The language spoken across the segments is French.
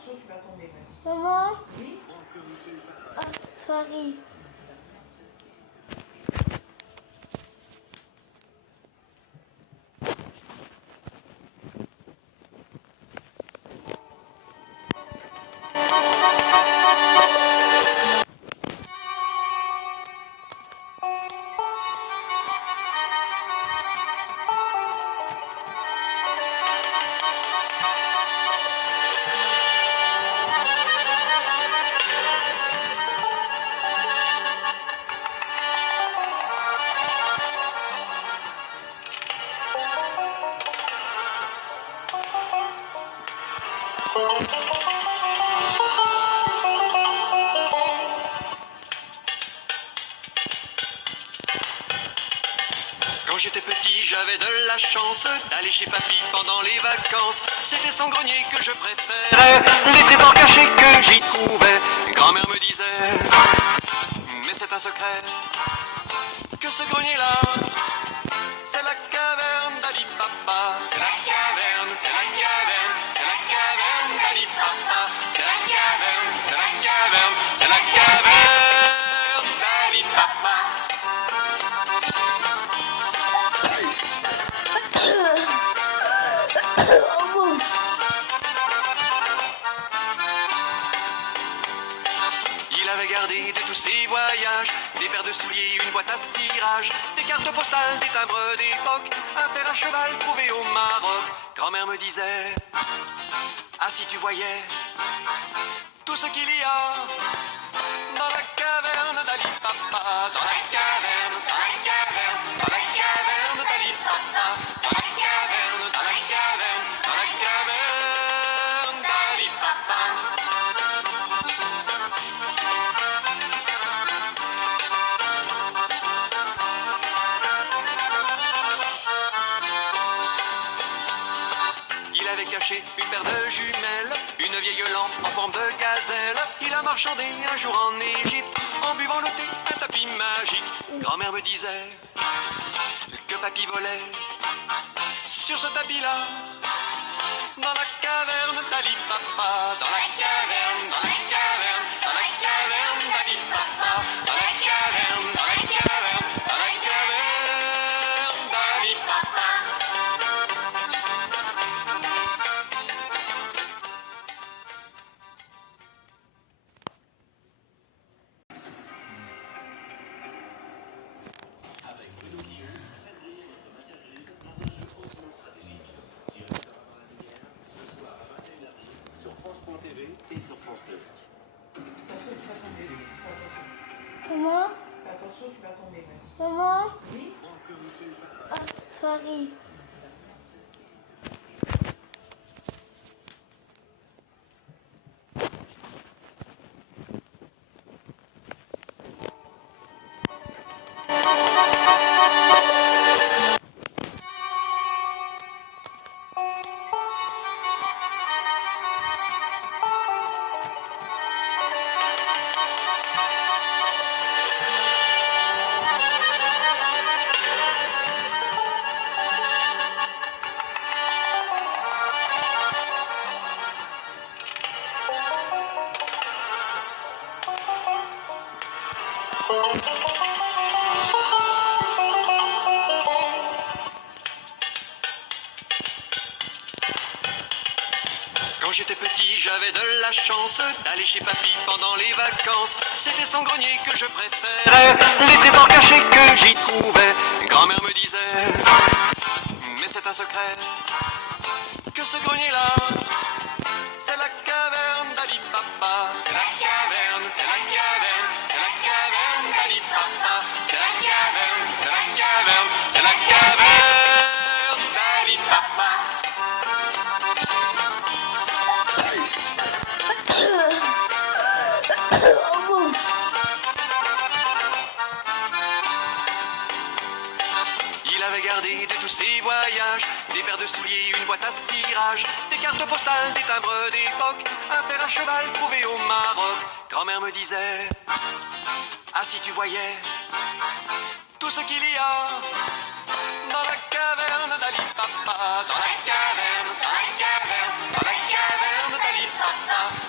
Attention, tu vas tomber même. Maman, Oui. Paris. Quand j'étais petit, j'avais de la chance d'aller chez papy pendant les vacances. C'était son grenier que je préférais, les trésors cachés que j'y trouvais. Grand-mère me disait, mais c'est un secret, que ce grenier-là, c'est la caverne d'Ali Papa. C'est la caverne, c'est la caverne, c'est la caverne d'Ali Papa. C'est la caverne, c'est la caverne, c'est la caverne d'Ali Papa. Il avait gardé de tous ses voyages des paires de souliers, une boîte à cirage, des cartes postales, des timbres d'époque, un fer à cheval trouvé au Maroc. Grand-mère me disait, ah si tu voyais tout ce qu'il y a dans la caverne d'Ali Papa, dans la caverne, dans la caverne, dans la caverne d'Ali Papa, dans la caverne, dans la caverne, dans la caverne d'Ali Papa. Il avait caché une paire de jumelles, une vieille lampe en forme de gazelle. Il a marchandé un jour en Égypte, en buvant le thé, un tapis magique. Grand-mère me disait que papy volait sur ce tapis-là, dans la caverne d'Ali Papa, dans la caverne, dans la caverne, dans la caverne d'Ali Papa, dans la caverne, dans la caverne, dans la caverne d'Ali Papa. Sur France.tv et sur France 2. Attention, tu vas tomber. Maman, Attention, tu vas tomber même. maman, Oui. Paris. Quand j'étais petit, j'avais de la chance d'aller chez papy pendant les vacances. C'était son grenier que je préférais, les trésors cachés que j'y trouvais. Grand-mère me disait, mais c'est un secret, que ce grenier-là, c'est la caverne d'Ali Papa. C'est la caverne, c'est la caverne, c'est la caverne d'Ali Papa. C'est la caverne, c'est la caverne, c'est la caverne d'Ali Papa. Il avait gardé de tous ses voyages des paires de souliers, une boîte à cirage, des cartes postales, des timbres d'époque, un fer à cheval trouvé au Maroc. Grand-mère me disait, ah si tu voyais tout ce qu'il y a dans la caverne d'Ali Papa, dans la caverne, dans la caverne, dans la caverne d'Ali Papa.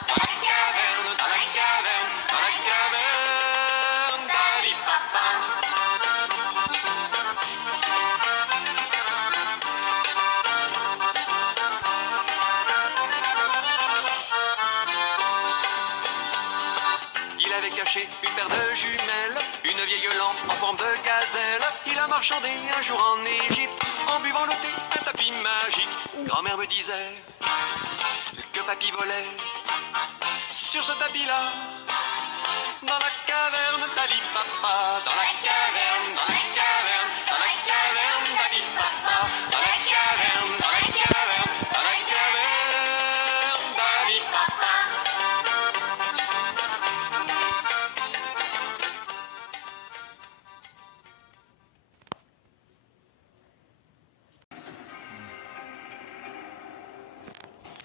caché une paire de jumelles, une vieille lampe en forme de gazelle. Il a marchandé un jour en Égypte, en buvant le thé, un tapis magique. Grand-mère me disait que papy volait sur ce tapis-là, dans la caverne d'Ali Papa, dans la caverne, dans la caverne, dans la caverne d'Ali Papa, dans la caverne, dans la caverne, dans la caverne d'Ali Papa.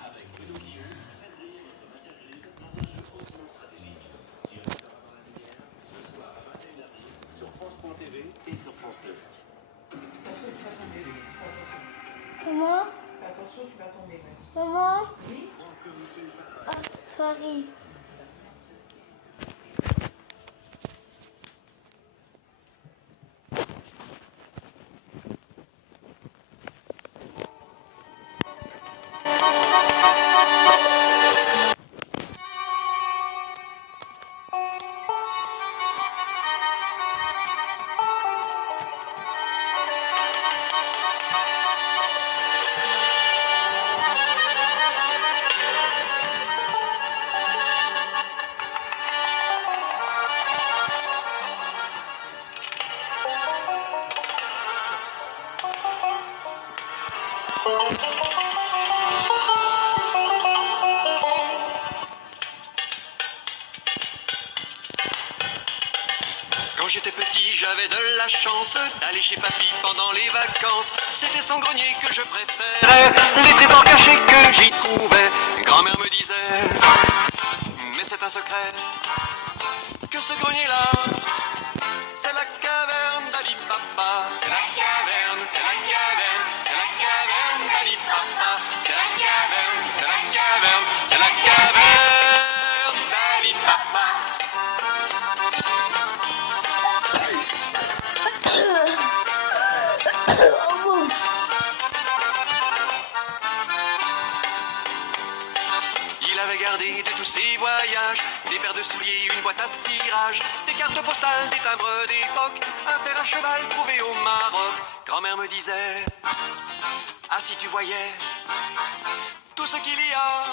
Avec Bruno Guillaume, faites briller votre matière grise dans un jeu hautement stratégique. Tirez ça avant la lumière, ce soir à 21h10 sur France.tv et sur France 2. Attention, tu vas tomber. Fais attention. Comment? Fais attention, tu vas tomber même. Maman? Oui. Ah, Farid. Quand j'étais petit, j'avais de la chance d'aller chez papy pendant les vacances. C'était son grenier que je préférais, les trésors cachés que j'y trouvais. Grand-mère me disait, mais c'est un secret, que ce grenier-là, c'est la caverne d'Ali Papa. C'est la caverne, c'est la caverne, c'est la caverne d'Ali Papa. C'est la caverne, c'est la caverne, c'est la caverne d'Ali Papa. Oh bon. Il avait gardé de tous ses voyages des paires de souliers, une boîte à cirage, des cartes postales, des timbres d'époque, un fer à cheval trouvé au Maroc. Grand-mère me disait, ah si tu voyais tout ce qu'il y a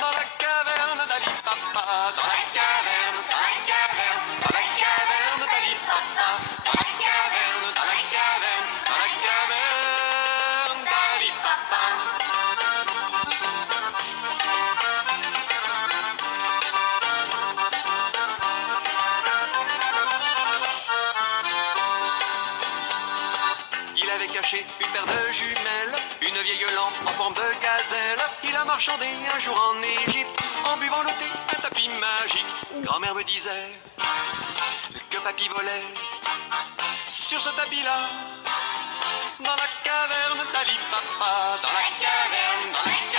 dans la caverne d'Ali Papa, dans la caverne, dans la caverne, dans la caverne d'Ali Papa, dans la caverne, dans la caverne, dans la caverne d'Ali Papa. Il avait caché une paire de jumelles, une vieille lampe en forme de gazelle. Il a marchandé un jour en Égypte, en buvant le thé, un tapis magique. Grand-mère me disait que papy volait sur ce tapis-là, dans la caverne d'Ali Papa, dans la caverne, dans la caverne.